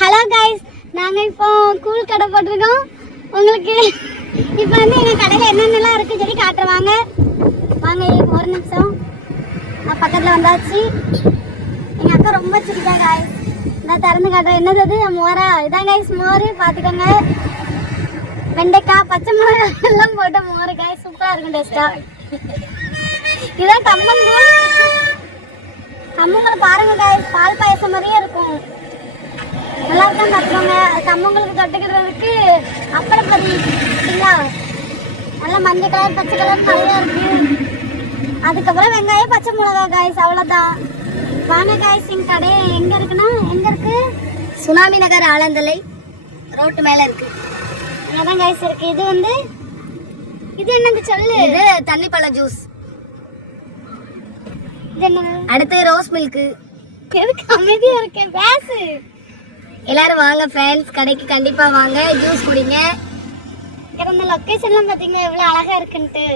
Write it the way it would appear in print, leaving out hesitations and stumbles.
Hello guys, நாங்கள் இப்போ கூழ் கடை போட்டிருக்கோம். உங்களுக்கு இப்போ வந்து எங்கள் கடையில் என்னென்னலாம் இருக்குன்னு சொல்லி காட்டுருவாங்க. வாங்க ஒரு நிமிஷம். நான் பக்கத்தில் வந்தாச்சு. எங்கள் அக்கா ரொம்ப சிரிக்கா காய்ஸ். நான் திறந்து காட்டுறேன். என்னது அது? மோரா. இதான் கைஸ் மோர், பார்த்துக்கோங்க. வெண்டைக்காய், பச்சை மிளகாய் எல்லாம் போட்ட மோர் காய்ஸ். சூப்பராக இருக்கும் டேஸ்ட்டாக. இதுதான் கம்மங்கூழ். கம்மங்களை பாருங்க காய்ஸ், பால் பாயசம் மாதிரியே இருக்கும். நல்லா தான் கட்டுறோங்க. கம்மங்களுக்கு தொட்டுக்கிறதுக்கு அப்பளம் பறி சரிங்களா, நல்லா மஞ்சள் கலர் பச்சை கலர் நிறையா இருக்கு. அதுக்கப்புறம் வெங்காயம் பச்சை மிளகா காய்ஸ், அவ்வளோதான். வாங்க காய்ஸ், எங்கள் கடை எங்கே இருக்குன்னா, எங்கே இருக்கு? சுனாமி நகர் ஆலந்தலை ரோட்டு மேலே இருக்கு. அங்கே தான் காய்ஸ் இருக்கு. இது வந்து இது என்னது சொல்லு? இது தண்ணி பழ ஜூஸ். இது என்னது? அடுத்து ரோஸ் மில்க். எதுக்கு அமைதியாக இருக்கேன், பேசு. எல்லாரும் வாங்க ஃப்ரெண்ட்ஸ், கடைக்கு கண்டிப்பாக வாங்க, ஜூஸ் குடிங்க. இந்த லொக்கேஷன்லாம் பார்த்தீங்கன்னா எவ்வளோ அழகாக இருக்குன்ட்டு.